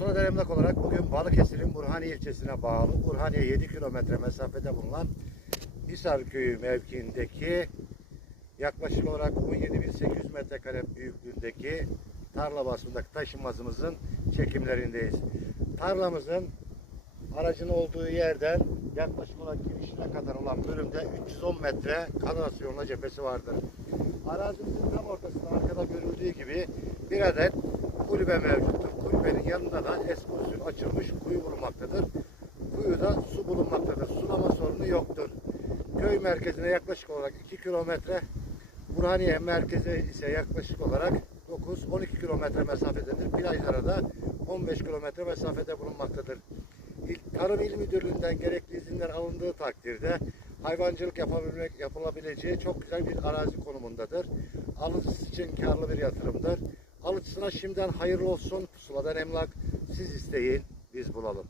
Suladen Emlak olarak bugün Balıkesir'in Burhaniye ilçesine bağlı, Burhaniye 7 kilometre mesafede bulunan Hisar Köyü mevkiindeki yaklaşık olarak 17.800 metrekare büyüklüğündeki tarla basımındaki taşınmazımızın çekimlerindeyiz. Tarlamızın aracın olduğu yerden yaklaşık olarak girişine kadar olan bölümde 310 metre kanalizasyonla cephesi vardır. Arazimizin tam ortasında arkada görüldüğü gibi bir adet kulübe mevcuttur. Kulübenin yanında da eski usul açılmış kuyu bulunmaktadır. Kuyuda su bulunmaktadır. Sulama sorunu yoktur. Köy merkezine yaklaşık olarak 2 kilometre, Burhaniye merkeze ise yaklaşık olarak 9-12 kilometre mesafededir. Plajlara da 15 kilometre mesafede bulunmaktadır. Tarım İl Müdürlüğü'nden gerekli izinler alındığı takdirde hayvancılık yapılabileceği çok güzel bir arazi konumundadır. Alıcısı için karlı bir yatırımdır. Alıcısına şimdiden hayırlı olsun. Suladen Emlak, siz isteyin, biz bulalım.